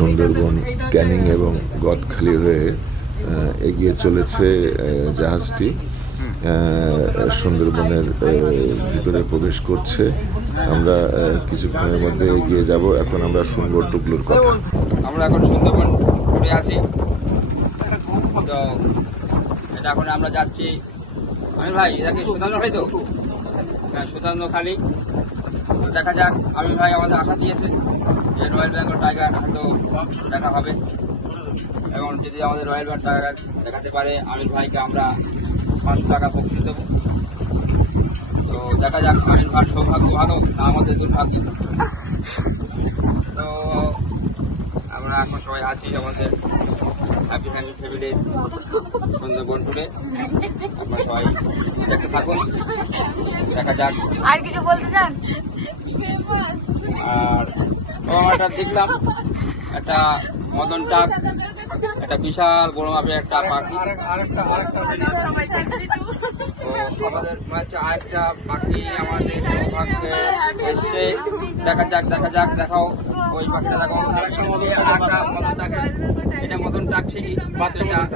সুন্দরবন ক্যানিং এবং গদখালি হয়ে এগিয়ে চলেছে জাহাজটি। সুন্দরবনের ভিতরে প্রবেশ করছে। আমরা কিছুক্ষণের মধ্যে এগিয়ে যাব। এখন আমরা শুনব টুকলুর কথা। আমরা এখন সুন্দরবন ঘুরে আছি। এটা এখন আমরা যাচ্ছি। আমি ভাই, এটা কি সুতান্ন খালি তো? হ্যাঁ সুতান্ন খালি। দেখা যাক আমি ভাই আমাদের আশা দিয়েছে। যে রয়্যাল বেঙ্গল টাইগার হয়তো দেখা হবে। এবং যদি আমাদের রয়্যাল বেঙ্গল টাইগার দেখাতে পারে আমির ভাইকে আমরা পাঁচশো টাকা বকশিস দেবো। তো দেখা যাক আমির ভাই সৌভাগ্য ভালো না আমাদের দুর্ভাগ্য। তো আমরা এখন সবাই আছি আমাদের হ্যাপি ফ্যামিলি ফ্যামিলির সুন্দরবন টুরে আপনারা সবাই দেখতে থাকুন। দেখা যাক। আর কিছু বলতে চান? একটা দেখলাম। একটা মদন টাক, একটা বিশাল বড় মাপের একটা পাখি। আমাদের পাখি আমাদের দেখা যাক দেখা যাক, দেখাও। ওই পাখিটা মদন টাক, এটা টাক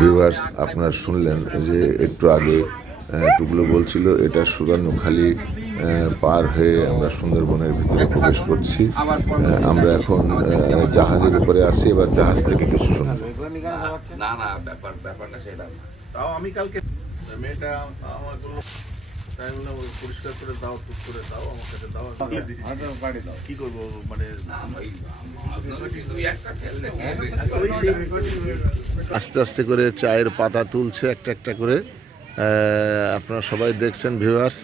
ভিউয়ার্স আপনারা শুনলেন যে একটু আগে টুকলু বলছিল এটা সুরান্নখালি আহ, পার হয়ে আমরা সুন্দরবনের ভিতরে প্রবেশ করছি। আমরা এখন জাহাজের উপরে আসি এবার জাহাজ থেকে কিছু শুনব না না ব্যাপার ব্যাপারটা সেটা না। তাও আমি কালকে মেয়েটা আমার বলল তাই বললাম পরিষ্কার করে দাও টুক করে দাও আমার কাছে দাও কি করব মানে আস্তে আস্তে করে চায়ের পাতা তুলছে একটা একটা করে। আপনারা সবাই দেখছেন ভিউয়ার্স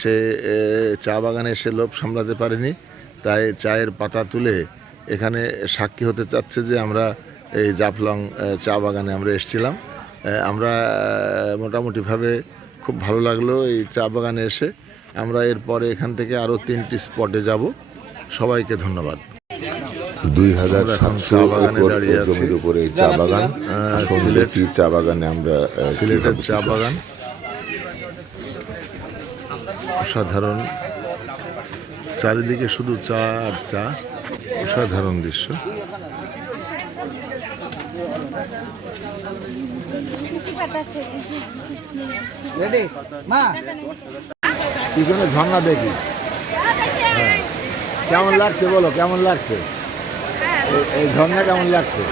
সে চা বাগানে এসে লোভ সামলাতে পারেনি, তাই চায়ের পাতা তুলে এখানে সাক্ষী হতে চাচ্ছে যে আমরা এই জাফলং চা বাগানে আমরা এসেছিলাম। আমরা মোটামুটিভাবে খুব ভালো লাগল এই চা বাগানে এসে। আমরা এরপরে এখান থেকে আরও তিনটি স্পটে যাব। সবাইকে ধন্যবাদ। দুই হাজার সাতশো। জমির উপরে এই চা বাগান সিলেটি চা বাগানে আমরা সিলেটের চা বাগান। অসাধারণ। চারিদিকে শুধু চা আর চা। অসাধারণ দৃশ্য। পিছনে ঝর্ণা দেখি। হ্যাঁ। কেমন লাগছে বলো কেমন লাগছে? এই- ঝর্ণা কেমন লাগছে?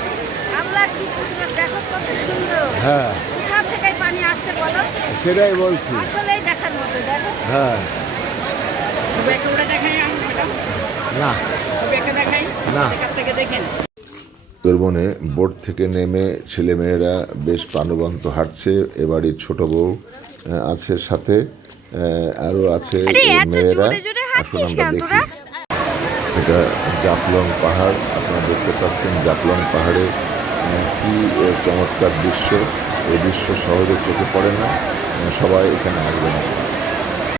আমরা কি করলাম? দেখো কত সুন্দর। হ্যাঁ। কোথা থেকে পানি আসছে বলো? সেটাই বলছি। আসলেই দেখার মতো দেখো। হ্যাঁ। না। না। উত্তরবনে বোট থেকে নেমে ছেলেমেয়েরা বেশ প্রাণবন্ত হাঁটছে। এবারই ছোট বউ আছে সাথে আহ, আরও আছে মেয়েরা। আসুন আমরা দেখি। এটা জাফলং পাহাড়, আপনারা দেখতে পাচ্ছেন জাফলং পাহাড়ে কি চমৎকার দৃশ্য। এই দৃশ্য সহজে চোখে পড়ে না। সবাই এখানে আসবেন।